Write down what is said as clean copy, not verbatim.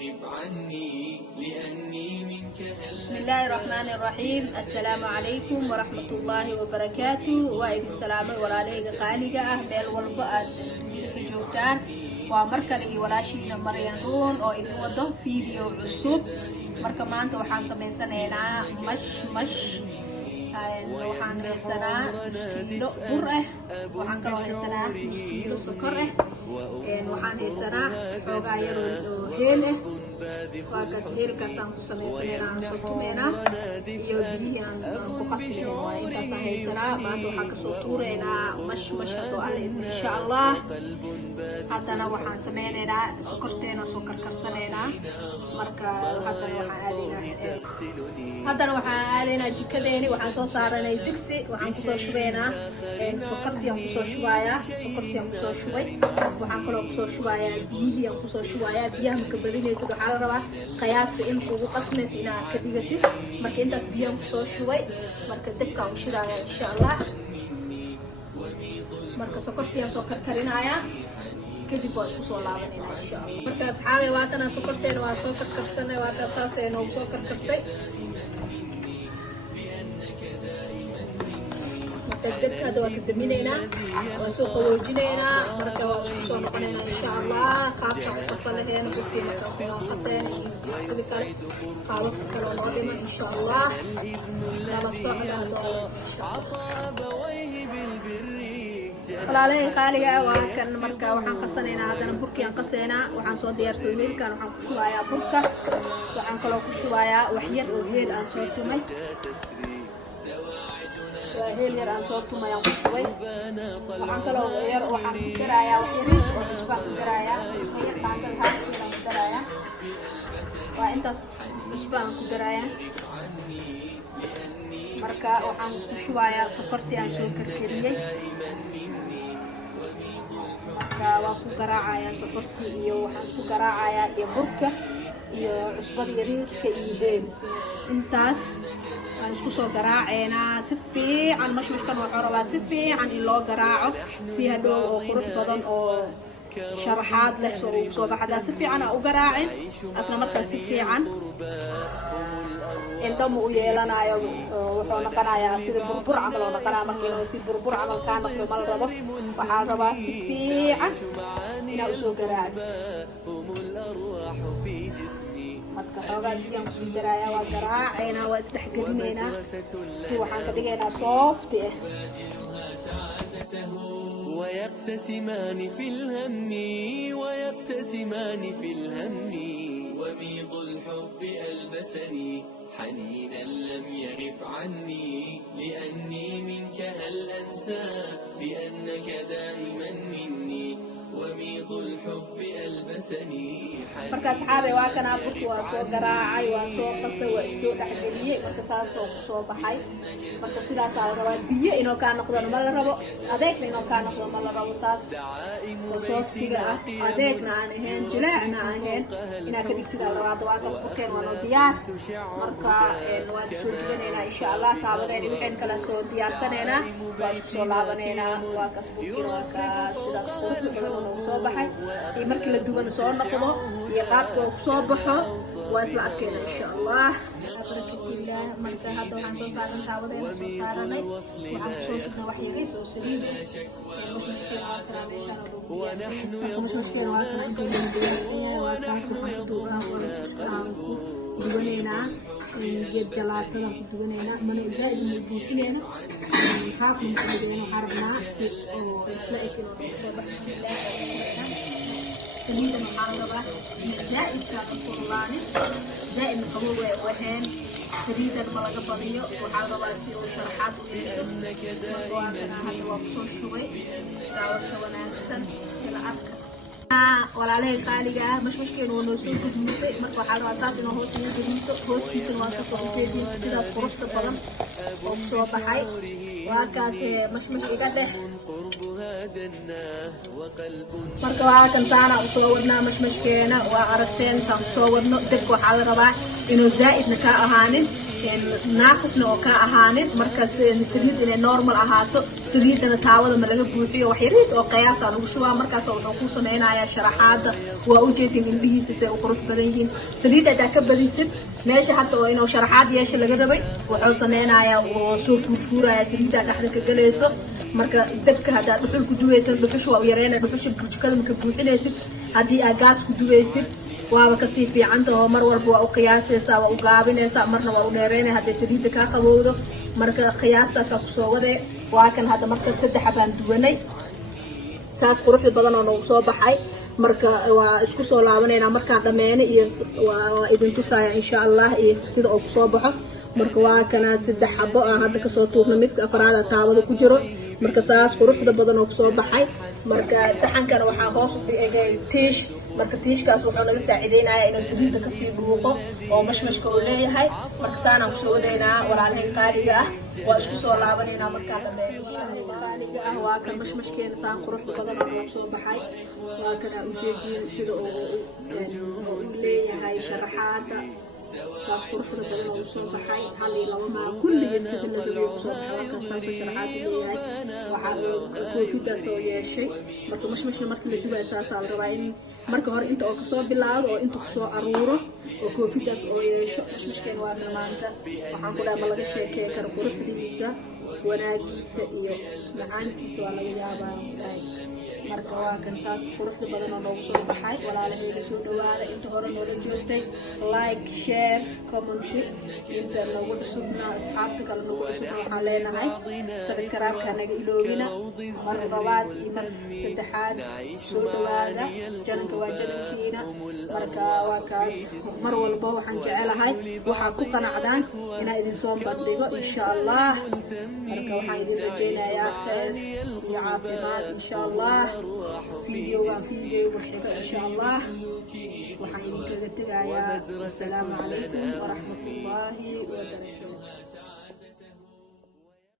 يغب عني لأني منك. بسم الله الرحمن الرحيم. السلام عليكم ورحمة الله وبركاته. وإذن سلامي ولاليك قاليقة ميل والبقى دنيا جوتان ومركل ولاشينا مريان رون أو إذن وضو فيديو عصوب مركا maanta waxaan sameysanaynaa mash waxaan haysanaa kiilo bur ah, waxaan kaloo haysanaa kiilo sokor ah, waxaan haysanaa xoogaa yaroo heel ah. waa kaas heelkaasaan ku sameysanaynaa, aan soo tumeynaa iyo biyihii aan ku qasinayn. waa intaasaan haysanaa. maanta waxaan kasoo tuuraynaa mash haddoo alle insha allah. haddana waxaan sameynaynaa sokorteena soo karkarsanaynaa. marka haddana waxaan aadaynaa jikadeeni. waxaan soo saaranay digsi, waxaan kusoo shubaynaa sokortii aan kusoo shubayaa. sokortii aan kusoo shubay, waxaan kaloo kusoo shubayaa biyihii aan kusoo shubayaa. biyaha marka badinaysid waxaa la rabaa qiyaasta in kugu qasmaysa inaad ka dhigatid. marka intaas biyahan kusoo shubay, marka dabkaan u shidayaa insha allah. marka sokortii aan soo karkarinayaa, kadib waa isku soo laabanaynaa insha allah. marka asxaabay waatana sokorteena waa soo karkarsanay. waa taas saasay noogu soo karkartay. dabka hadda waa ka daminaynaa, waa soo qaboojinaynaa. marka waa isku soo noqonaynaa insha allah. qaabka u qasanaheen burkeena kaa ku noqoteen iyo kale qaababka kaloo noo dhiman insha allah. nala socda walaalahey qaaliga ah. waa kan marka waxaan qasanaynaa. haddana burkii aan qasaynaa. waxaan soo diyaarsaday weelkan. waxaan ku shubayaa burka, waxaan kaloo ku shubayaa wax yar oo heel aan soo tumay. waa heel yar aan soo tumay aan ku shubay. waxaan kaloo yar waxaan ku darayaa wax yariis oo cusbaan ku darayaa. aan ku darayaa. waa intaas cusbaan ku darayaa. marka waxaan ku shubayaa sokortii aan soo karkariyey. marka waan ku garaacayaa sokortii iyo waxaan isku garaacayaa iyo burka iyo cusbada yariiska iyo heel. intaas aan isku soo garaaceynaa si fiican. mashmashkan waxuu rabaa si fiican in loo garaaco si hadhow oo qurux badan oo sharaxaad leh soo baxadaa. si fiican aa u garaacin asna markaas si fiican indhamu u yeelanayo. wuxuu noqonayaa sida burbur camal oo noqonaa. marka inuu si burbur camal kaa noqdo ma la rabo. waxaa rabaa si fiican inaa usoo garaaco. marka xoogaa biyaan kusii daraayaa, waa garaacaynaa, waa isdhexgelinaynaa si waxaan ka dhigaynaa soofti ah. ويقتسمان في الهم ويقتسمان في الهم. وميض الحب ألبسني حنينا لم يغب عني لأني منك هل أنسى بأنك دائما مني. وميض الحب ألبسني. marka asxaabay waa kana burku waa soo garaacay, waa soo qasay, waa soo dhaxgeliyay. marka saas oo soo baxay. marka sidaas la rabaa. biyo inoo ka noqdo ma la rabo, adeegna inoo ka noqdo ma la rabo. saas sooftiga ah, adeegna aan ahayn, jileecna aan ahayn, inaa ka dhigtida la rabaa. waa kaas burkeen waa noo diyaar. marka waan soo dibanaynaa insha allah. taabadeena wixeen kala soo diyaarsanaynaa, waa isku soo laabanaynaa. waa kaas burkeen waa kaas sidaas quruxda soo baxay. iyo markii la duban soo noqdo iyo qaabka uu soo baxo waa isla arkayna insha allah. barakatiillah. marka hadda waxaan soo saaran taabadeena soo saaranay. waxaan kusoo shubnay wax yariis oo saliid ah. mashmashkeena waa kana meeshaan marka mashmashkeena waa kana inta lagu diyaarsanyahay. waa kaas waxaan ku dubanaynaa geed jalaatada ku dubanaynaa. mana zaaid ma buufinayna, haafna ma dhigayna. waxaan rabnaa si oo isla eg inuu noogu soo baxo. saliidan waxaan rabaa zaaidkaa ka kululaanin, zaaidna qabo way u ahayn. saliidan ma laga badiyo. waxaan rabaa si uu sharaxaad u yeesho. marka waa kana hadda waa kusoo shubay. daawasha wanaagsan ila arka. walaalahey qaaliga ah. mashmashkeena waa noo soo gudmiisay. marka waxaa rabaa saas inuu hoos iga gudmiiso. hoostiisana waa kasoo ujeedin sidaas quruxda badan oo kusoo baxay. waa kaas mashmash iga dheh. marka waxaa kan saana usoo wadnaa mashmashkeena. waa aragteen saan usoo wadno. dabka waxaa la rabaa inuu zaa'idna ka ahaanin, naaqisna oo ka ahaanin markaas saliid inay normal ahaato saliidana taawada ma laga buuxiyo wax yariis oo qiyaas ah lagu shubaa markaas wuxuu ku sameynayaa sharaxaada waa u jeedin indhihiisa si uu qurux badan yihiin saliida aad ka badisid meesha hatta oo inuu sharaxaad yeesho laga rabay wuxuu sameynayaa oo soo furfuraya saliida dhaxda ka galayso marka dabka hada dhuxul ku duwaysan dhuxusha waa yareena dhuxusha burjukada marka buuxinaysid hadii aad gaas ku duwaysid waaba ka sii fiicanta oo mar walba waa u qiyaasaysaa waa u gaabinaysaa marna waa u dheereynay hadday saliida kaa qabowdo marka qiyaastaas ku soo waday waa kan hadda marka 3 baan duwanay saas qurux badan oo noogu soo baxay marka waa isku soo laabanayna markaan dhameeyay iyo waa idin tusaya insha Allah iyo sida uu soo baxo marka waa kana 3 xabo aan hadda ka soo tuurno midka afraad taawada ku jiro marka saas quruxda badan oo soo baxay marka saxankan waxa hoos u dhigay tiish marka tiishkaas wuxuu naga saacideynaya inuu saliidda ka sii buuqo oo mashmashka uu leeyahay marka saanaan ku soo wadaynaa walaalahay qaaliga ah waa isku soo laabanayna markaan dhameeyo qaaliga ah waa kan mashmashkeena saan quruxda badan oo soo baxay waa kana u jeedin sida uu leeyahay sharaxaada saas quruxda badan oo soo baxay hal iyo laba mar kulligeed sida lagu soo baxay ka saas sharaxaad leeyahay waxa koofidaas oo yeeshay marka mashmashna marka la dubay saas la rabaa in marka hore inta oo ka soo bilaado oo inta ku soo aruuro oo koofidaas oo yeesho mashmashkeen waa maanta waxaan ku dhahay laga sheekay karo quruxdiisa wanaagiisa iyo macaantiisa waa laga yaabaa marka waa kan saas quruxda badan oo noogu soo baxay walaalahayga soo dhawaada inta hore noola joogtay like share comment inta nagu cusubna asxaabta kale nagu cusubna waxaan leenahay subscribe-ka naga iloobina mar labaad iyo mar saddexaad soo dhawaada janka waa jankiina marka waa kaas mar walba waxaan jecelahay waxaa ku qanacdaan inaan idin soo bandhigo insha Allah marka waxaan idin rajaynayaa khayr iyo caafimaad insha Allah فيديو وحدة إن شاء الله وحنين كذا السلام عليكم ورحمة الله وبركاته.